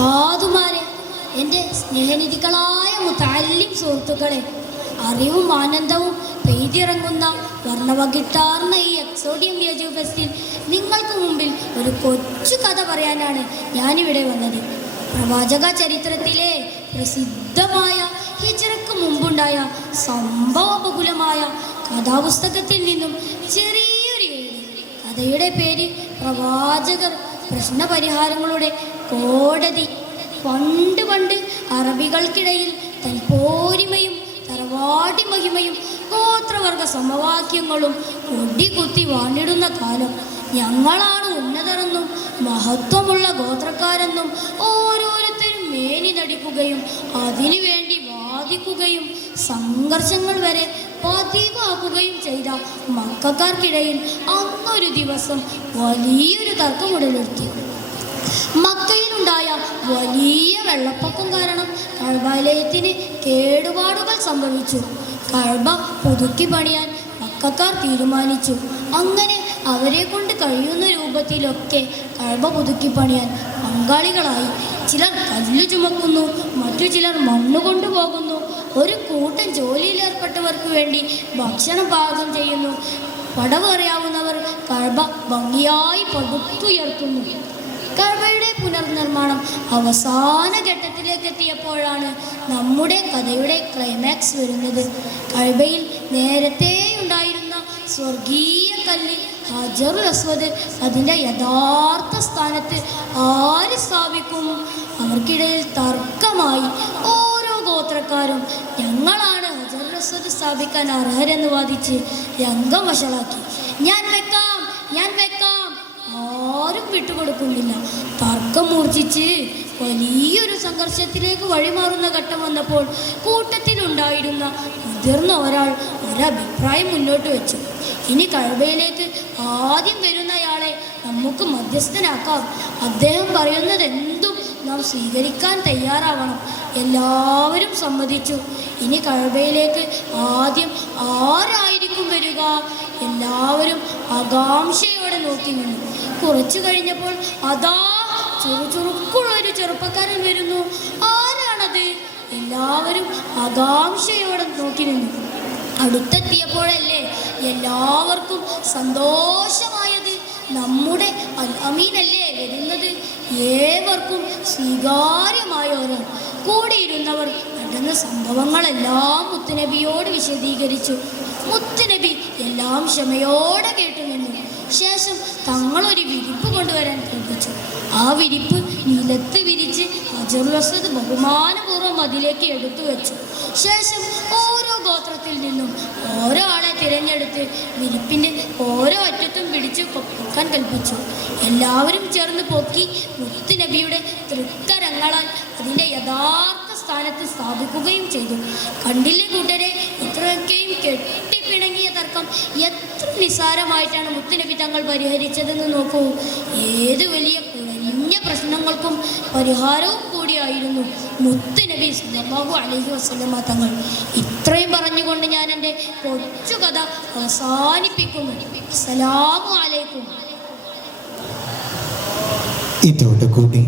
ഉസ്താദുമാരെ, എൻ്റെ സ്നേഹനിധികളായ മുതഅല്ലിം സുഹൃത്തുക്കളെ, അറിവും ആനന്ദവും പെയ്തിറങ്ങുന്ന വർണ്ണവകിട്ടാർന്ന ഈ എക്സോഡിയം റിയാജ് ഫെസ്റ്റിൽ നിങ്ങൾക്ക് മുമ്പിൽ ഒരു കൊച്ചു കഥ പറയാനാണ് ഞാനിവിടെ വന്നത്. പ്രവാചക ചരിത്രത്തിലെ പ്രസിദ്ധമായ ഹിജ്റയ്ക്ക് മുമ്പുണ്ടായ സംഭവബഹുലമായ കഥാപുസ്തകത്തിൽ നിന്നും ചെറിയൊരു കഥയുടെ പേര് പ്രവാചകർ പ്രശ്നപരിഹാരങ്ങളുടെ കോടതി. പണ്ട് പണ്ട് അറബികൾക്കിടയിൽ തൽപോരിമയും തറവാടി മഹിമയും ഗോത്രവർഗ സമവാക്യങ്ങളും കൊടികുത്തി വാണിടുന്ന കാലം. ഞങ്ങളാണ് ഉന്നതരെന്നും മഹത്വമുള്ള ഗോത്രക്കാരെന്നും ഓരോരുത്തരും മേനി നടിക്കുകയും അതിനുവേണ്ടി വാദിക്കുകയും സംഘർഷങ്ങൾ വരെ പതിവാക്കുകയും ചെയ്ത മക്കക്കാർക്കിടയിൽ അന്നൊരു ദിവസം വലിയൊരു തർക്കം ഉടലെടുത്തു. മക്കയിലുണ്ടായ വലിയ വെള്ളപ്പൊക്കം കാരണം കഅബാലയത്തിന് കേടുപാടുകൾ സംഭവിച്ചു. കഅബ പുതുക്കി പണിയാൻ മക്കക്കാർ തീരുമാനിച്ചു. അങ്ങനെ അവരെ കൊണ്ട് കഴിയുന്ന രൂപത്തിലൊക്കെ കഅബ പുതുക്കി പണിയാൻ പങ്കാളികളായി. ചിലർ കല്ല് ചുമക്കുന്നു, മറ്റു ചിലർ മണ്ണ് കൊണ്ടുപോകുന്നു. ഒരു കൂട്ടം ജോലിയിലേർപ്പെട്ടവർക്ക് വേണ്ടി ഭക്ഷണം പാകം ചെയ്യുന്നു. പടവ് അറിയാവുന്നവർ കഅബ ഭംഗിയായി പടുത്തുയർത്തുന്നു. കഅബയുടെ പുനർനിർമ്മാണം അവസാന ഘട്ടത്തിലേക്ക് എത്തിയപ്പോഴാണ് നമ്മുടെ കഥയുടെ ക്ലൈമാക്സ് വരുന്നത്. കഅബയിൽ നേരത്തെ ഉണ്ടായിരുന്ന സ്വർഗീയ കല്ല് ഹജറുൽ അസ്വദ് അതിൻ്റെ യഥാർത്ഥ സ്ഥാനത്ത് ആര് സ്ഥാപിക്കും? അവർക്കിടയിൽ തർക്കമായി. ഓരോ ഗോത്രക്കാരും ഞങ്ങളാണ് ഹജറുൽ അസ്വദ് സ്ഥാപിക്കാൻ അർഹരെന്ന് വാദിച്ച് രംഗം വഷളാക്കി. ഞാൻ വെക്കാം ആരും വിട്ടുകൊടുക്കുന്നില്ല. തർക്കം മൂർച്ഛിച്ച് വലിയൊരു സംഘർഷത്തിലേക്ക് വഴിമാറുന്ന ഘട്ടം വന്നപ്പോൾ കൂട്ടത്തിലുണ്ടായിരുന്ന മുതിർന്ന ഒരാൾ ഒരഭിപ്രായം മുന്നോട്ട് വെച്ചു. ഇനി കഅബയിലേക്ക് ആദ്യം വരുന്നയാളെ നമുക്ക് മധ്യസ്ഥനാക്കാം. അദ്ദേഹം പറയുന്നത് എന്തും നാം സ്വീകരിക്കാൻ തയ്യാറാവണം. എല്ലാവരും സമ്മതിച്ചു. ഇനി കഅബയിലേക്ക് ആദ്യം ആരായിരിക്കും വരിക? എല്ലാവരും ആകാംക്ഷയോടെ നോക്കി നിന്നു. കുറച്ചു കഴിഞ്ഞപ്പോൾ അതാ ചുറുചുറുക്കുള്ള ഒരു ചെറുപ്പക്കാരൻ വരുന്നു. ആരാണത്? എല്ലാവരും ആകാംക്ഷയോടെ നോക്കി നിന്നു. അടുത്തെത്തിയപ്പോഴല്ലേ എല്ലാവർക്കും സന്തോഷമായത്. നമ്മുടെ അൽ അമീനല്ലേ വരുന്നത്. ഏവർക്കും സ്വീകാര്യമായോരോ കൂടിയിരുന്നവർ നടന്ന സംഭവങ്ങളെല്ലാം മുത്തുനബിയോട് വിശദീകരിച്ചു. മുത്തുനബി എല്ലാം ക്ഷമയോടെ കേട്ടു നിന്നു. ശേഷം തങ്ങളൊരു വിരിപ്പ് കൊണ്ടുവരാൻ കൽപ്പിച്ചു. ആ വിരിപ്പ് നിലത്ത് വിരിച്ച് ഹജറുൽ അസ്വദ് ബഹുമാനപൂർവ്വം അതിലേക്ക് എടുത്തു വെച്ചു. ശേഷം ഓരോ ഗോത്രത്തിൽ നിന്നും ഓരോ ആളെ തിരഞ്ഞെടുത്ത് വിരിപ്പിൻ്റെ ഓരോ അറ്റത്തും പിടിച്ച് പൊക്കാൻ കൽപ്പിച്ചു. എല്ലാവരും ചേർന്ന് പൊക്കി മുത്തുനബിയുടെ തൃക്കരങ്ങളാൽ അതിൻ്റെ യഥാർത്ഥ സ്ഥാനത്ത് സ്ഥാപിക്കുകയും ചെയ്തു. കണ്ടില്ലേ കൂട്ടരെ, ഇത്രയൊക്കെയും കെട്ടിപ്പിണങ്ങിയ തർക്കം എത്ര നിസ്സാരമായിട്ടാണ് മുത്തുനബി തങ്ങൾ പരിഹരിച്ചതെന്ന് നോക്കൂ. ഏത് വലിയ കുഴഞ്ഞ പ്രശ്നങ്ങൾക്കും പരിഹാരവും കൂടിയായിരുന്നു മുത്തുനബി സല്ലല്ലാഹു അലൈഹി വസല്ലമ തങ്ങൾ. ഇത്രയും പറഞ്ഞുകൊണ്ട് ഞാൻ എൻ്റെ കൊച്ചു കഥ അവസാനിപ്പിക്കുന്നു. അസ്സലാമു അലൈക്കും. ഇതോടുകൂടി